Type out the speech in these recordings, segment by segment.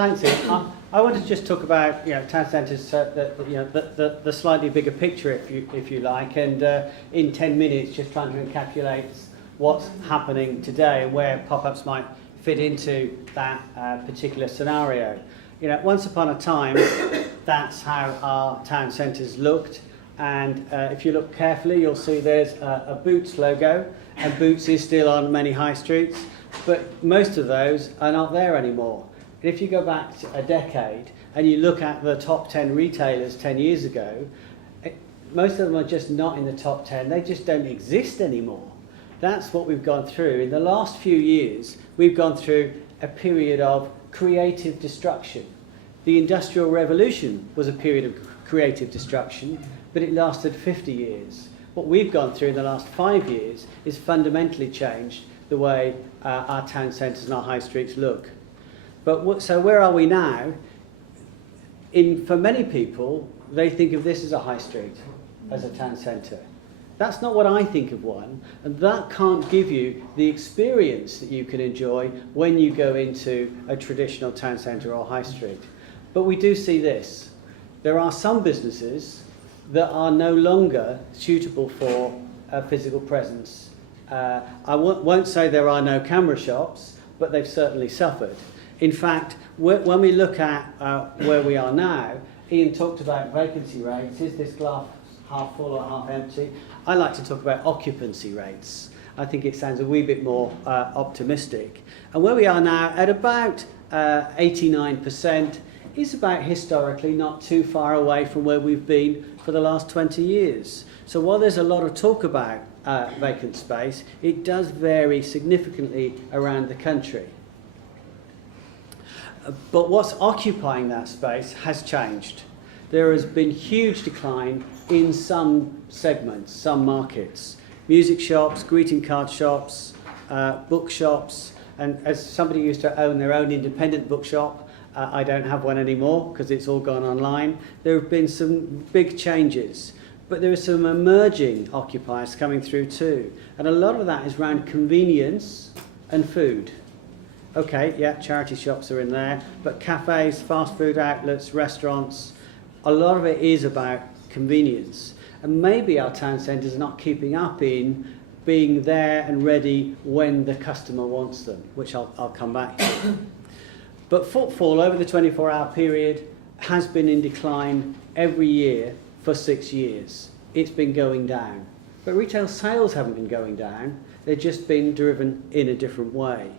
Thanks, Ian. I want to just talk about town centres, the slightly bigger picture, if you like, and in 10 minutes, just trying to encapsulate what's happening today and where pop-ups might fit into that particular scenario. Once upon a time, that's how our town centres looked, and if you look carefully, you'll see there's a Boots logo, and Boots is still on many high streets, but most of those are not there anymore. And if you go back a decade and you look at the top 10 retailers 10 years ago, most of them are just not in the top 10. They just don't exist anymore. That's what we've gone through. In the last few years, we've gone through a period of creative destruction. The Industrial Revolution was a period of creative destruction, but it lasted 50 years. What we've gone through in the last 5 years is fundamentally changed the way our town centres and our high streets look. But so where are we now? For many people, they think of this as a high street, as a town centre. That's not what I think of one, and that can't give you the experience that you can enjoy when you go into a traditional town centre or high street. But we do see this. There are some businesses that are no longer suitable for a physical presence. I won't say there are no camera shops, but they've certainly suffered. In fact, when we look at where we are now, Ian talked about vacancy rates. Is this glass half full or half empty? I like to talk about occupancy rates. I think it sounds a wee bit more optimistic. And where we are now, at about 89%, is about historically not too far away from where we've been for the last 20 years. So while there's a lot of talk about vacant space, it does vary significantly around the country. But what's occupying that space has changed. There has been huge decline in some segments, some markets. Music shops, greeting card shops, bookshops, and as somebody used to own their own independent bookshop, I don't have one anymore because it's all gone online. There have been some big changes, but there are some emerging occupiers coming through too. And a lot of that is around convenience and food. Okay, yeah, charity shops are in there, but cafes, fast food outlets, restaurants, a lot of it is about convenience. And maybe our town centres are not keeping up in being there and ready when the customer wants them, which I'll come back to. But footfall over the 24-hour period has been in decline every year for 6 years. It's been going down. But retail sales haven't been going down, they've just been driven in a different way.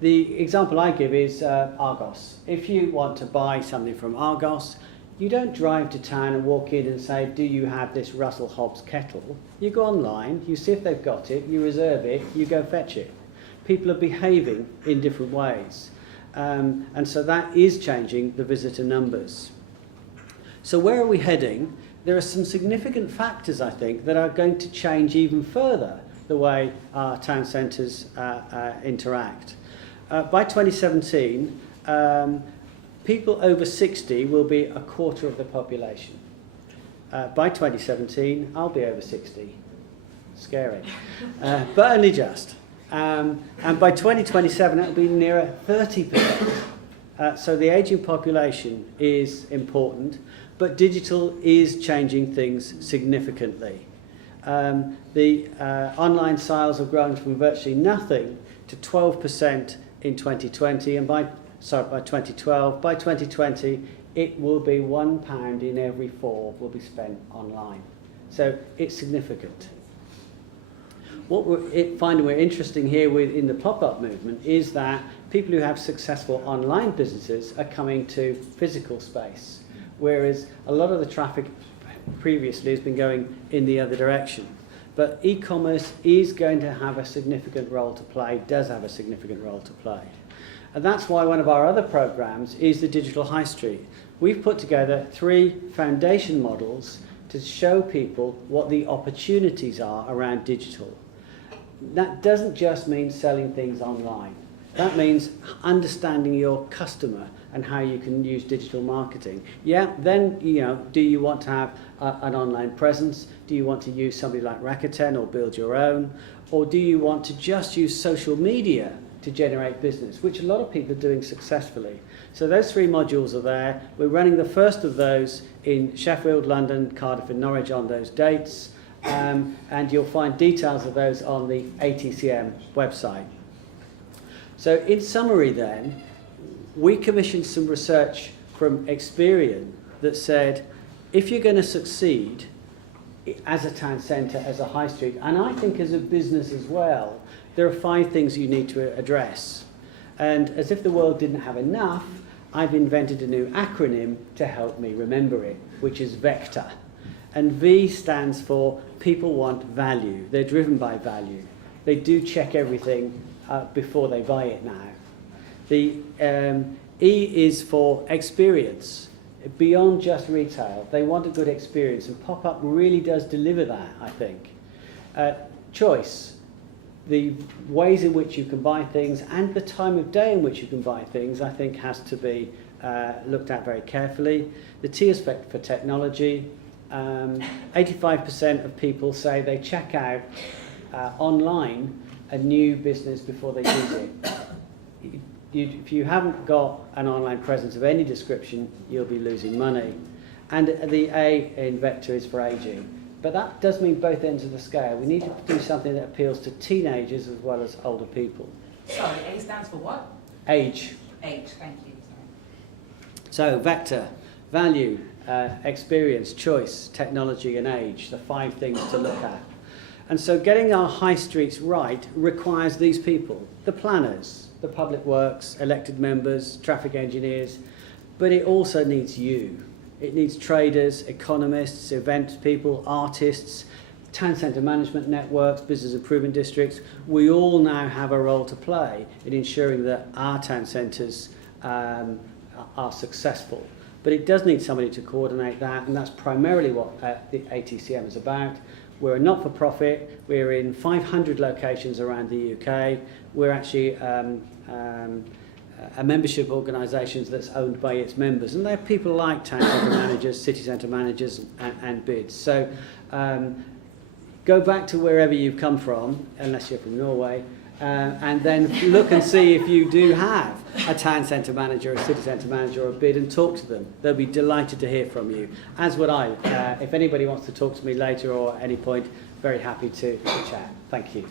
The example I give is Argos. If you want to buy something from Argos, you don't drive to town and walk in and say, do you have this Russell Hobbs kettle? You go online, you see if they've got it, you reserve it, you go fetch it. People are behaving in different ways. And so that is changing the visitor numbers. So where are we heading? There are some significant factors, I think, that are going to change even further the way our town centres interact. By 2017, people over 60 will be a quarter of the population. By 2017, I'll be over 60. Scary. But only just. And by 2027, it'll be nearer 30%. So the ageing population is important, but digital is changing things significantly. The online sales have grown from virtually nothing to 12% in 2020, and by 2012. By 2020, it will be £1 in every 4 will be spent online. So it's significant. What we're finding we're interesting here in the pop-up movement is that people who have successful online businesses are coming to physical space, whereas a lot of the traffic previously has been going in the other direction. But e-commerce is going to have a significant role to play, does have a significant role to play. And that's why one of our other programs is the Digital High Street. We've put together 3 foundation models to show people what the opportunities are around digital. That doesn't just mean selling things online. That means understanding your customer and how you can use digital marketing. Yeah, then, do you want to have an online presence? Do you want to use somebody like Rakuten or build your own? Or do you want to just use social media to generate business, which a lot of people are doing successfully. So those 3 modules are there. We're running the first of those in Sheffield, London, Cardiff and Norwich on those dates, and you'll find details of those on the ATCM website. So in summary then, we commissioned some research from Experian that said, if you're going to succeed as a town centre, as a high street, and I think as a business as well, there are 5 things you need to address. And as if the world didn't have enough, I've invented a new acronym to help me remember it, which is VECTOR. And V stands for people want value. They're driven by value. They do check everything before they buy it now. The E is for experience. Beyond just retail, they want a good experience, and PopUp really does deliver that, I think. Choice. The ways in which you can buy things and the time of day in which you can buy things, I think, has to be looked at very carefully. The T is for technology. 85% of people say they check out online a new business before they use it. If you haven't got an online presence of any description, you'll be losing money. And the A in Vector is for ageing. But that does mean both ends of the scale. We need to do something that appeals to teenagers as well as older people. Sorry, A stands for what? Age. Age, thank you. Sorry. So Vector, value, experience, choice, technology and age, the 5 things to look at. And so getting our high streets right requires these people, the planners, the public works, elected members, traffic engineers, but it also needs you. It needs traders, economists, event people, artists, town centre management networks, business improvement districts. We all now have a role to play in ensuring that our town centres are successful. But it does need somebody to coordinate that, and that's primarily what the ATCM is about. We're a not-for-profit. We're in 500 locations around the UK. We're actually a membership organisation that's owned by its members, and they're people like town centre managers, city centre managers, and bids. So go back to wherever you've come from, unless you're from Norway, and then look and see if you do have a town centre manager, a city centre manager, or a bid, and talk to them. They'll be delighted to hear from you, as would I. If anybody wants to talk to me later or at any point, very happy to chat. Thank you.